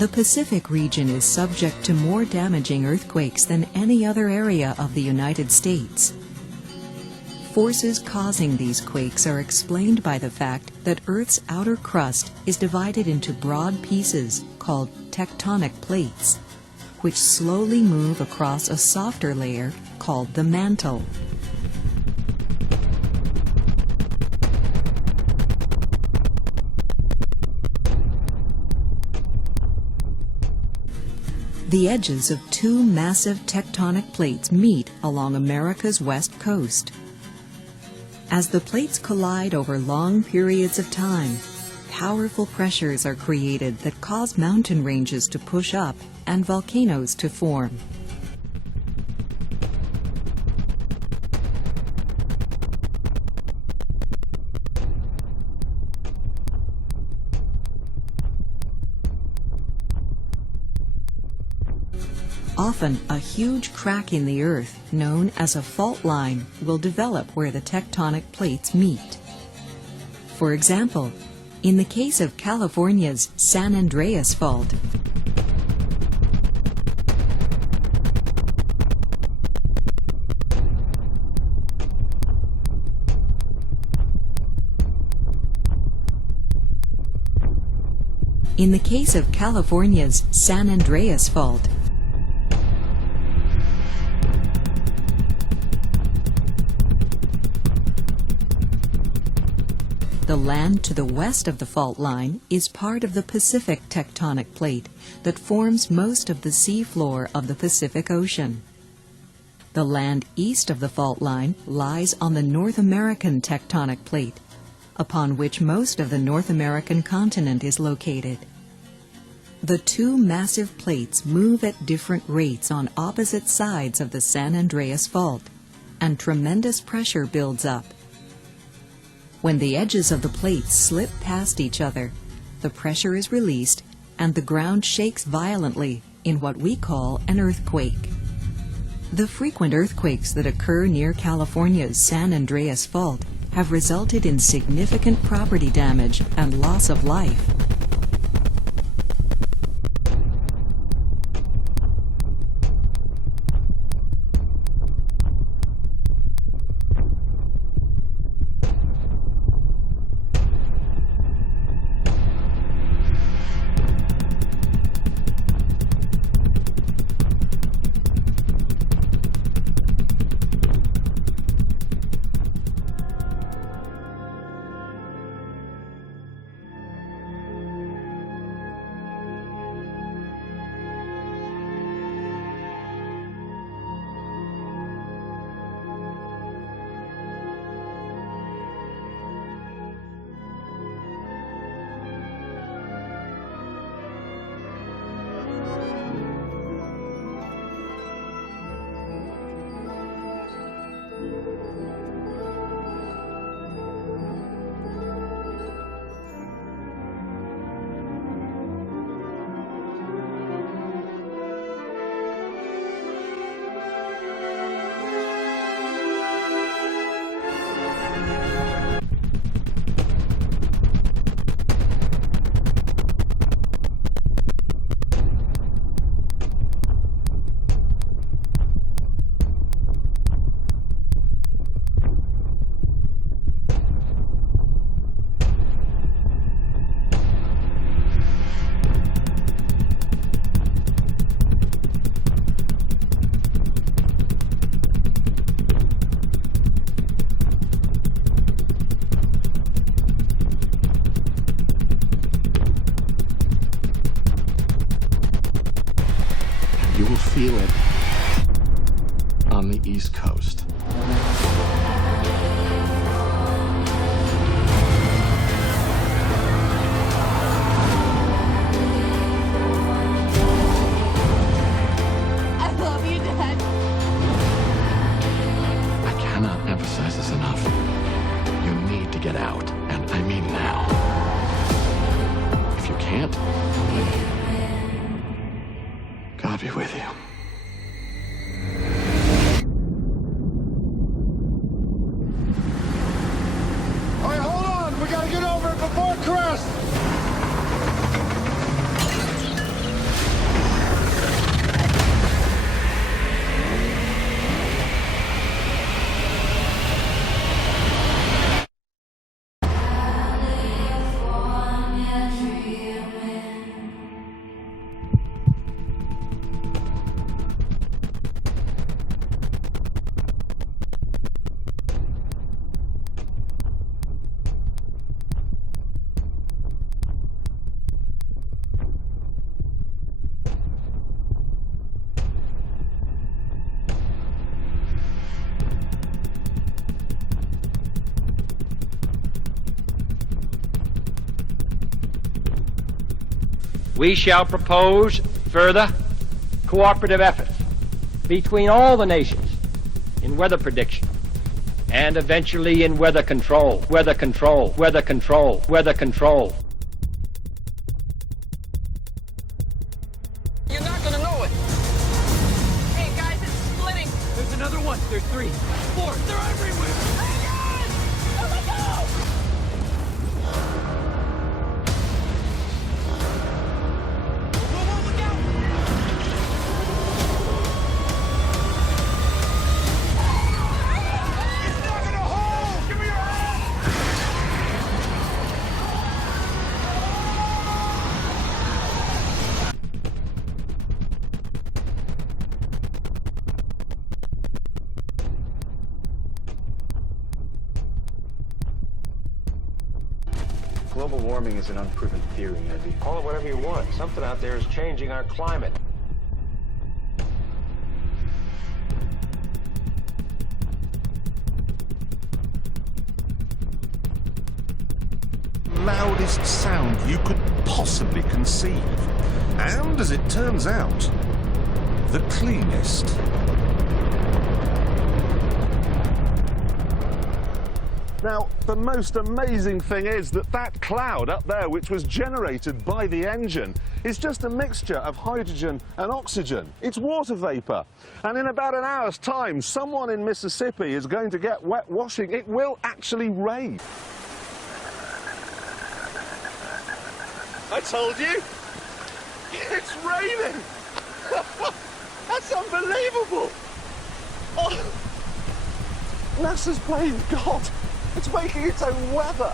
The Pacific region is subject to more damaging earthquakes than any other area of the United States. Forces causing these quakes are explained by the fact that Earth's outer crust is divided into broad pieces called tectonic plates, which slowly move across a softer layer called the mantle. The edges of two massive tectonic plates meet along America's west coast. As the plates collide over long periods of time, powerful pressures are created that cause mountain ranges to push up and volcanoes to form. Often, a huge crack in the earth, known as a fault line, will develop where the tectonic plates meet. For example, in the case of California's San Andreas Fault, the land to the west of the fault line is part of the Pacific tectonic plate that forms most of the seafloor of the Pacific Ocean. The land east of the fault line lies on the North American tectonic plate, upon which most of the North American continent is located. The two massive plates move at different rates on opposite sides of the San Andreas Fault, and tremendous pressure builds up. When the edges of the plates slip past each other, the pressure is released and the ground shakes violently in what we call an earthquake. The frequent earthquakes that occur near California's San Andreas Fault have resulted in significant property damage and loss of life. You will feel it on the East Coast. I love you, Dad. I cannot emphasize this enough. You need to get out, and I mean now. If you can't, God be with you. All right, hold on. We gotta get over it before it crests. we shall propose further cooperative efforts between all the nations in weather prediction and eventually in weather control, weather control, weather control, weather control. You're not gonna know it. Hey guys, it's splitting. There's another one. There's 3, 4. They're everywhere. Hey guys! Oh my God! Whoa, look out! It's not gonna hold! Give me your hand! Global warming is an unproven theory, Andy. Call it whatever you want. Something out there is changing our climate. Loudest sound you could possibly conceive. And, as it turns out, the cleanest. Now, the most amazing thing is that that cloud up there, which was generated by the engine, is just a mixture of hydrogen and oxygen. It's water vapor. And in about an hour's time, someone in Mississippi is going to get wet washing. It will actually rain. I told you! It's raining! That's unbelievable! Oh. NASA's playing God! It's making its own weather!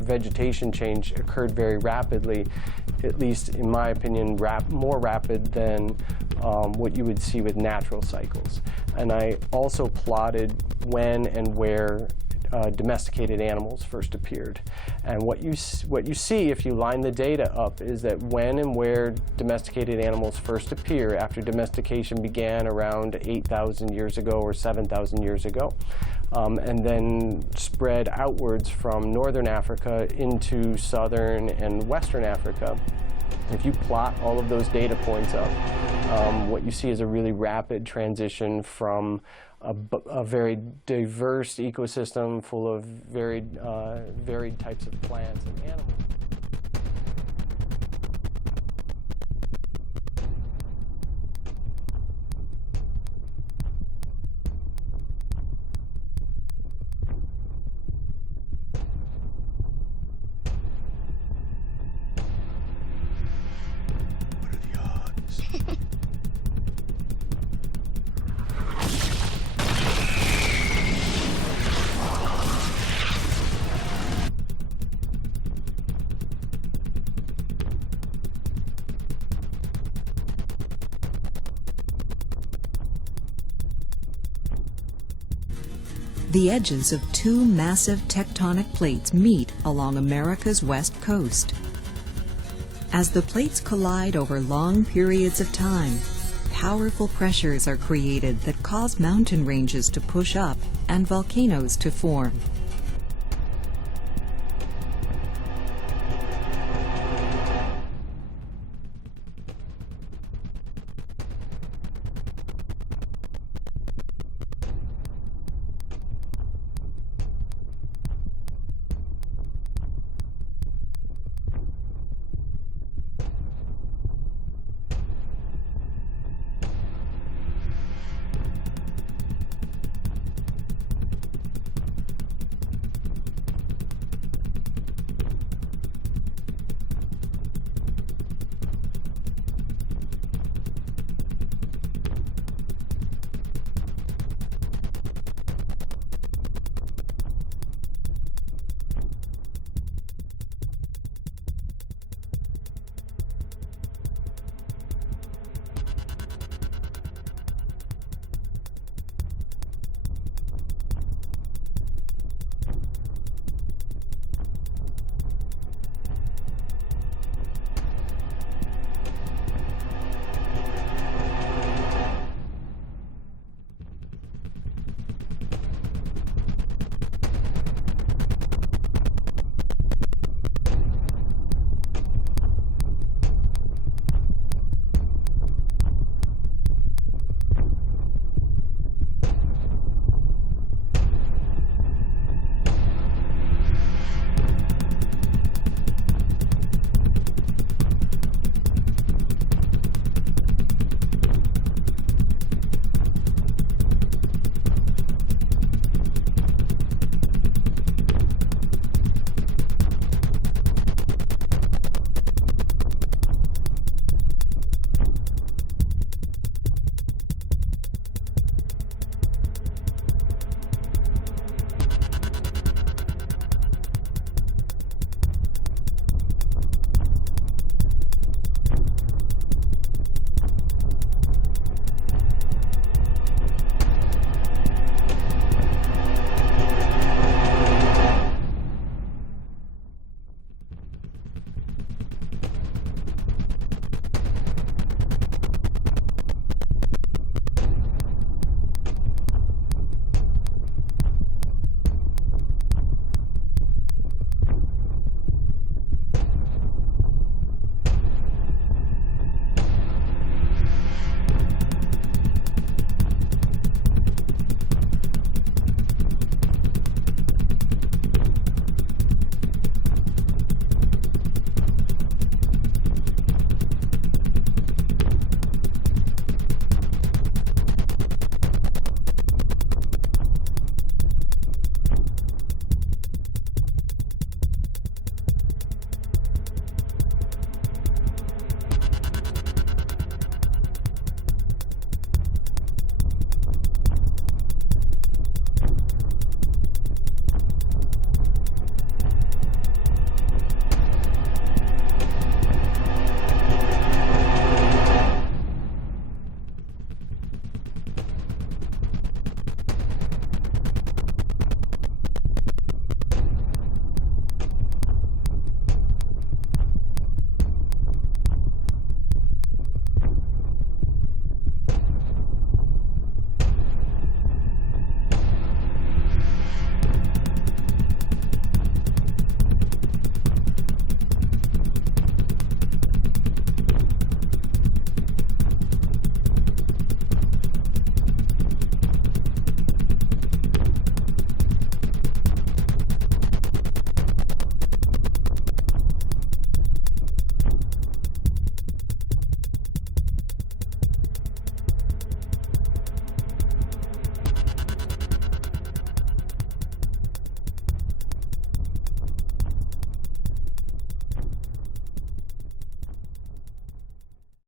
Vegetation change occurred very rapidly, at least in my opinion, more rapid than what you would see with natural cycles. And I also plotted when and where domesticated animals first appeared. And what you see if you line the data up is that when and where domesticated animals first appear after domestication began around 8,000 years ago or 7,000 years ago, and then spread outwards from northern Africa into southern and western Africa. If you plot all of those data points up, what you see is a really rapid transition from a very diverse ecosystem full of varied types of plants and animals. The edges of 2 massive tectonic plates meet along America's west coast. As the plates collide over long periods of time, powerful pressures are created that cause mountain ranges to push up and volcanoes to form.